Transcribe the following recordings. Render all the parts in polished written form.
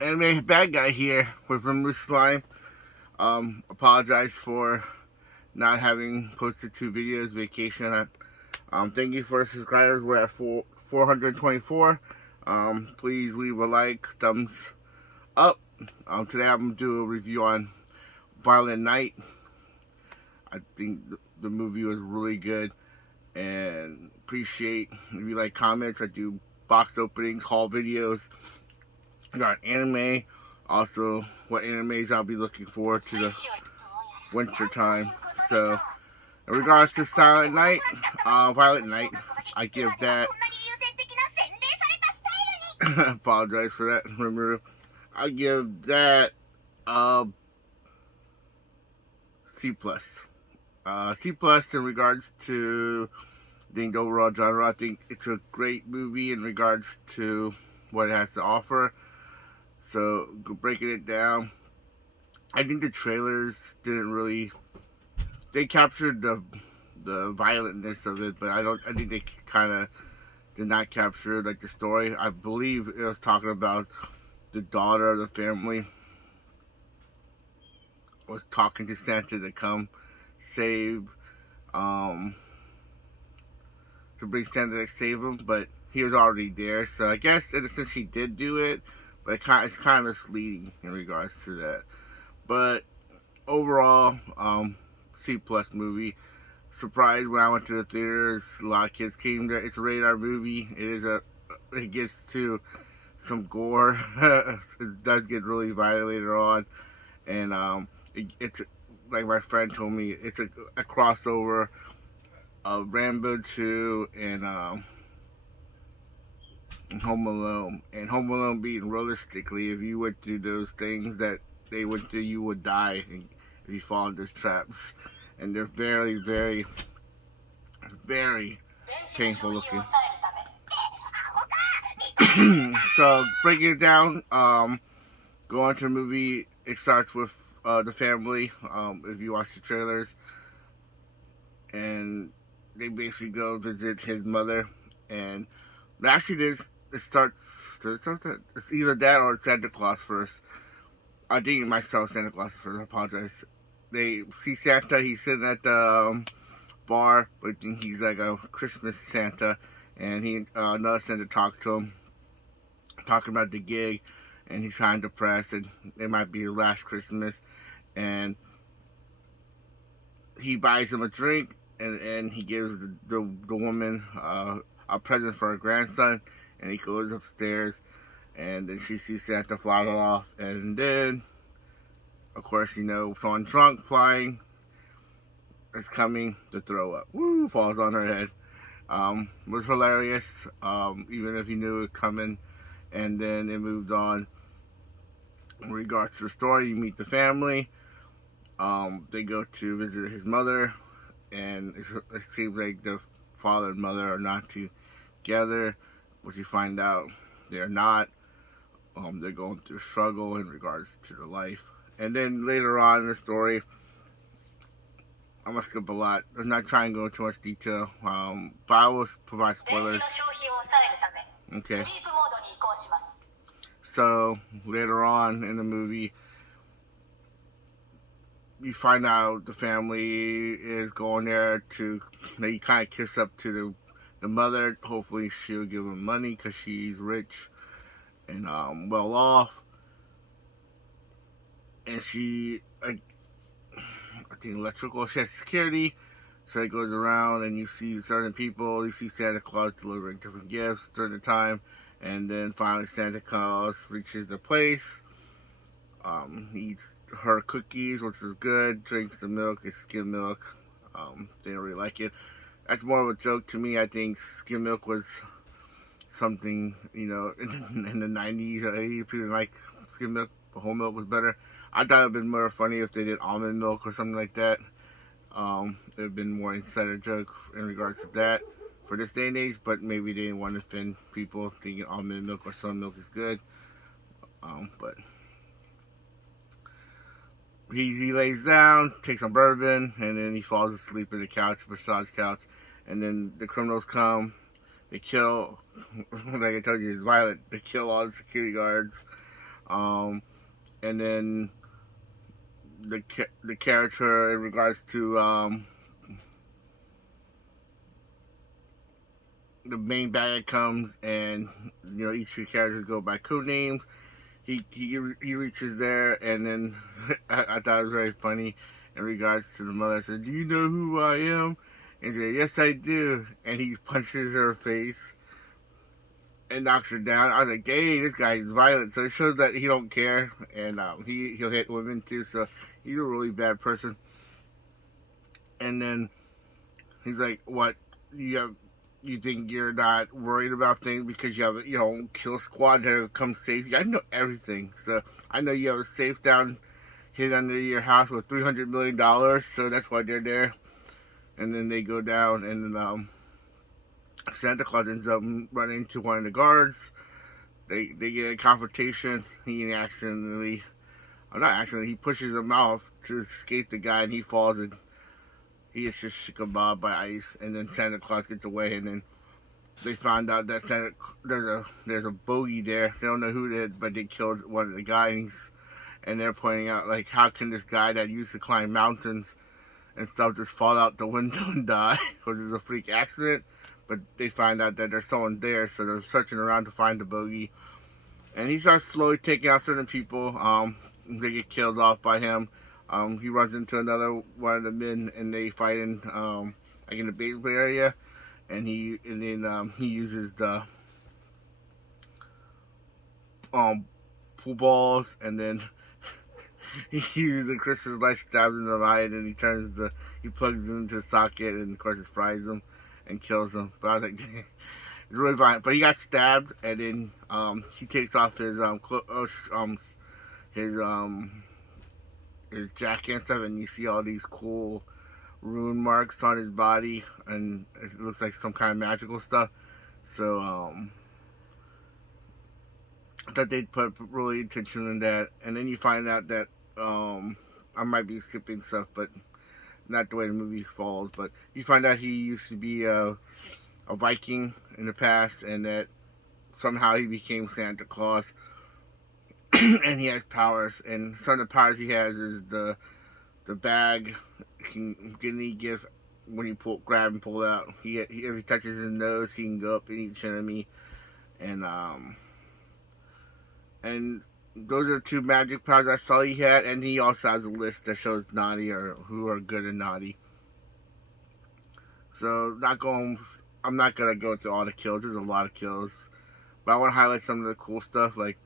Anime Bad Guy here with Remove Slime. Apologize for not having posted 2 videos. Vacation. Thank you for the subscribers. We're at 424. Please leave a like, thumbs up. Today I'm gonna do a review on Violent Night. I think the movie was really good, and appreciate if you like comments. I do box openings, haul videos. I got anime, also what animes I'll be looking forward to the winter time. So, in regards to Violent Night, I give that. Apologize for that. Remember, I give that C plus. C plus in regards to the overall genre. I think it's a great movie in regards to what it has to offer. So, breaking it down, I think the trailers didn't really. They captured the violentness of it, but I think they kind of did not capture like the story. I believe it was talking about the daughter of the family was talking to Santa to come save, to bring Santa to save him, but he was already there. So I guess in a sense she did do it, but it's kind of misleading in regards to that. But overall, C plus movie. Surprised when I went to the theaters, a lot of kids came there. It's a rated R movie. It gets to some gore. It does get really violent later on, and it's like my friend told me, it's a crossover of Rambo 2 and Home Alone. And Home Alone being realistically, if you went through those things that they went through, you would die if you fall into those traps. And they're very, very, very painful looking. So breaking it down, going to the movie, it starts with the family. If you watch the trailers, and they basically go visit his mother, and actually it's either that or Santa Claus first. I think it might start with Santa Claus first. I apologize. They see Santa. He's sitting at the bar, but he's like a Christmas Santa, and another Santa talked to him, talking about the gig, and he's kind of depressed, and it might be his last Christmas, and he buys him a drink, and he gives the woman a present for her grandson, and he goes upstairs, and then she sees Santa fly off, and then, of course, someone drunk flying is coming to throw up. Woo! Falls on her head. Was hilarious, even if you knew it coming, and then it moved on. In regards to the story, you meet the family. They go to visit his mother, and it seems like the father and mother are not together, which you find out they're not. They're going through a struggle in regards to their life. And then later on in the story, I'm going to skip a lot. I'm not trying to go into too much detail, but I will provide spoilers. Okay. So, later on in the movie, you find out the family is going there to, they kind of kiss up to the mother. Hopefully she'll give them money because she's rich and well off. And she, I think electrical, she has security. So it goes around and you see certain people, you see Santa Claus delivering different gifts during the time. And then finally Santa Claus reaches the place. He eats her cookies, which was good. Drinks the milk, it's skim milk. Didn't really like it. That's more of a joke to me. I think skim milk was something, in the 90s or 80s, people like skim milk, but whole milk was better. I thought it would have been more funny if they did almond milk or something like that. It would have been more insider joke in regards to that for this day and age, but maybe they didn't want to offend people thinking almond milk or soy milk is good. But he lays down, takes some bourbon, and then he falls asleep in the massage couch, and then the criminals come. They kill, like I told you, it's violent. They kill all the security guards. And then the character in regards to the main bad guy comes, and each of the characters go by code names. He reaches there, and then I thought it was very funny in regards to the mother. I said, "Do you know who I am?" And she said, "Yes, I do." And he punches her face and knocks her down. I was like, "Dang, this guy is violent." So it shows that he don't care, and he'll hit women too. So he's a really bad person. And then he's like, "What? You think you're not worried about things because you have a kill squad that come save you? I know everything. So I know you have a safe down hid under your house with $300 million. So that's why they're there." And then they go down, and then Santa Claus ends up running into one of the guards. They get a confrontation. He accidentally, or not accidentally, he pushes him off to escape the guy, and he falls, and he gets just shikabob by ice. And then Santa Claus gets away, and then they found out that there's a bogey there. They don't know who did, but they killed one of the guys, and they're pointing out, like, how can this guy that used to climb mountains and stuff just fall out the window and die? Because it's a freak accident. But they find out that there's someone there, so they're searching around to find the bogey. And he starts slowly taking out certain people. They get killed off by him. He runs into another one of the men, and they fight in like in the baseball area. And then he uses the pool balls, and then he uses the Christmas light, stabs in the light, and he plugs it into the socket, and of course it fries him and kills him. But I was like, it's really violent. But he got stabbed, and then he takes off his his jacket and stuff, and you see all these cool rune marks on his body, and it looks like some kind of magical stuff. So I thought they'd put really attention in that. And then you find out that I might be skipping stuff, but not the way the movie falls, but you find out he used to be a Viking in the past, and that somehow he became Santa Claus. And he has powers, and some of the powers he has is the bag can get any gift when you grab and pull it out. If he touches his nose, he can go up and eat enemy, and those are the two magic powers I saw he had. And he also has a list that shows naughty or who are good and naughty. So I'm not gonna go into all the kills. There's a lot of kills, but I want to highlight some of the cool stuff. Like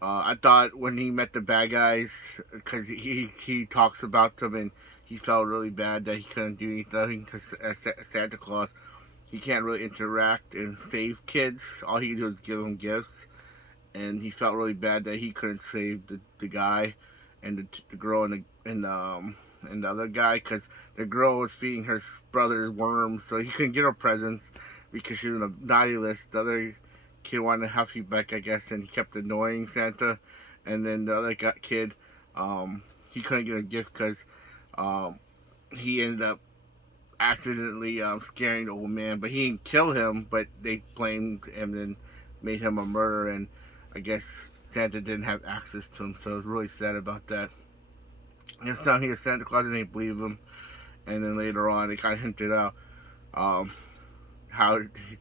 I thought when he met the bad guys, because he talks about them, and he felt really bad that he couldn't do anything because as Santa Claus, he can't really interact and save kids. All he can do is give them gifts. And he felt really bad that he couldn't save the guy and the girl and the other guy, because the girl was feeding her brother's worms, so he couldn't get her presents because she was on a naughty list. The other kid wanted a Huffy back, I guess, and he kept annoying Santa. And then the other kid, he couldn't get a gift because he ended up accidentally scaring the old man, but he didn't kill him, but they blamed him and made him a murderer. And I guess Santa didn't have access to him, so I was really sad about that. And this time he was Santa Claus, and they believe him. And then later on, they kind of hinted out how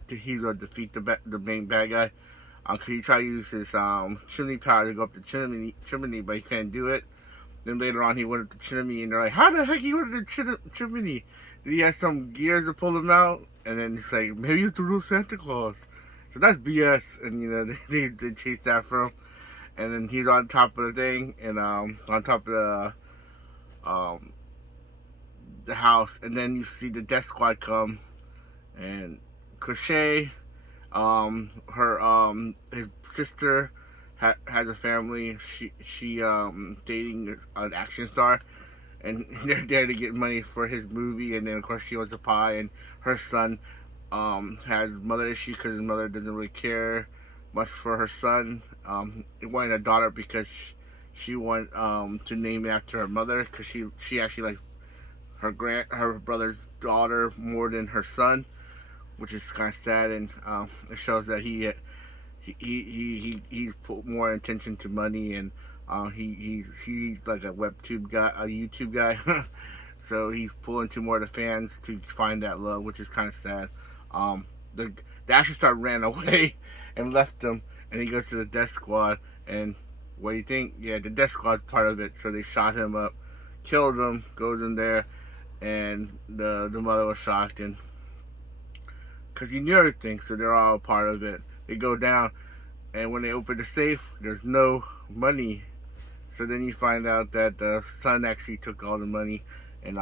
he's going to defeat the main bad guy. Cause he tried to use his chimney power to go up the chimney, but he couldn't do it. Then later on, he went up the chimney, and they're like, "How the heck he went up the chimney? Did he have some gears to pull him out?" And then it's like, "Maybe you have to rule Santa Claus." So that's BS, and they chased after him, and then he's on top of the thing, and on top of the house, and then you see the Death Squad come, and Crochet, his sister has a family. She dating an action star, and they're there to get money for his movie, and then of course she wants a pie, and her son has mother issues because his mother doesn't really care much for her son. He wanted a daughter because she wanted to name it after her mother, because she actually likes her brother's daughter more than her son, which is kind of sad. And it shows that he's put more attention to money, and he's like a webtube guy, a YouTube guy. So he's pulling to more of the fans to find that love, which is kind of sad. Um, the action star ran away and left him, and he goes to the death squad. And what do you think? Yeah, the death squad's part of it. So they shot him up, killed him, goes in there, and the mother was shocked, and because he knew everything, so they're all part of it. They go down, and when they open the safe, there's no money. So then you find out that the son actually took all the money, and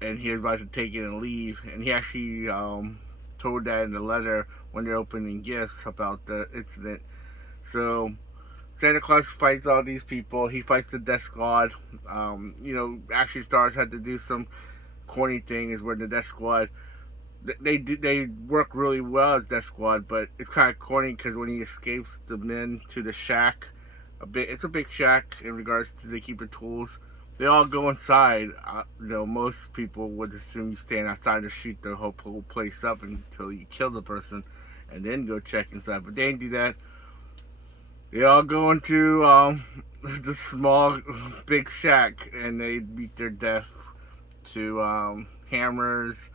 he was about to take it and leave. And he actually told that in the letter when they're opening gifts about the incident. So Santa Claus fights all these people. He fights the Death Squad. Action stars had to do some corny thing, is where the Death Squad, they work really well as Death Squad, but it's kind of corny because when he escapes the men to the shack, it's a big shack in regards to they keep the tools. They all go inside. Most people would assume you stand outside to shoot the whole place up until you kill the person, and then go check inside. But they didn't do that. They all go into the small, big shack, and they beat their death to hammers,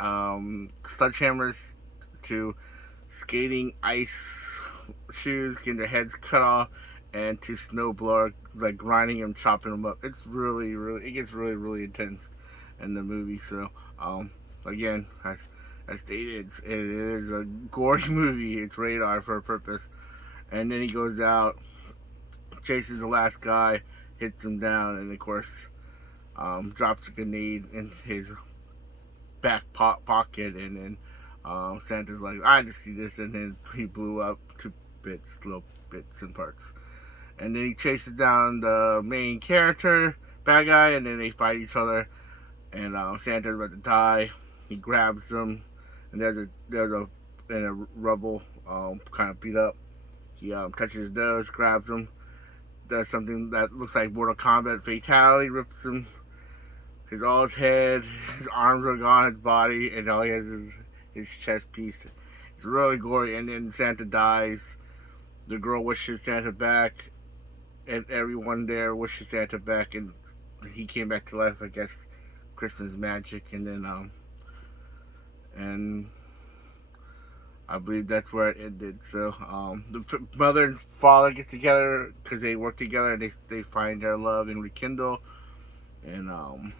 sledgehammers, to skating ice shoes, getting their heads cut off, and to snowblower, like grinding them, chopping them up. It's really, it gets really, really intense in the movie. So, again, as stated, it is a gory movie. It's rated R for a purpose. And then he goes out, chases the last guy, hits him down, and of course, drops a grenade in his back pocket. And then Santa's like, I just see this, and then he blew up to little bits and parts. And then he chases down the main character, bad guy, and then they fight each other. And Santa's about to die. He grabs them, and there's a rubble, kind of beat up. He touches his nose, grabs him, does something that looks like Mortal Kombat fatality, rips him, his head, his arms are gone, his body, and all he has is his chest piece. It's really gory, and then Santa dies. The girl wishes Santa back, and everyone there wishes Santa back, and he came back to life, I guess, Christmas magic, and then, and I believe that's where it ended. So the mother and father get together because they work together, and they find their love and rekindle. And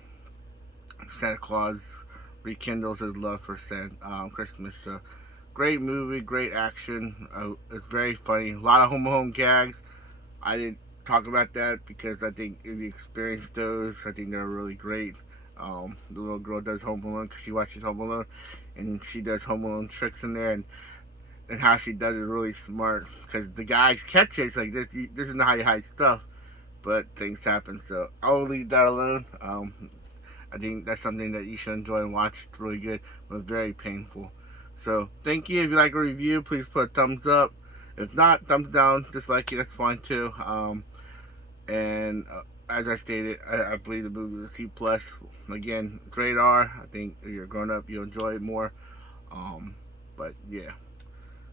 Santa Claus rekindles his love for Christmas. So great movie, great action. It's very funny. A lot of Home Alone gags. I didn't talk about that because I think if you experience those, I think they're really great. The little girl does Home Alone because she watches Home Alone, and she does Home Alone tricks in there, and how she does it really smart, because the guys catch it. It's like, this is not how you hide stuff, but things happen. So I'll leave that alone. I think that's something that you should enjoy and watch. It's really good, but very painful. So thank you. If you like a review, please put a thumbs up. If not, thumbs down, dislike it, that's fine too. As I stated, I believe the movie is a C+. Again, it's rated R. I think if you're grown up, you'll enjoy it more. But yeah.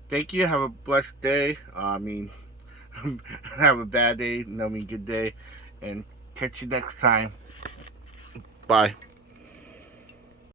Thank you. Have a blessed day. Have a bad day. Good day. And catch you next time. Bye.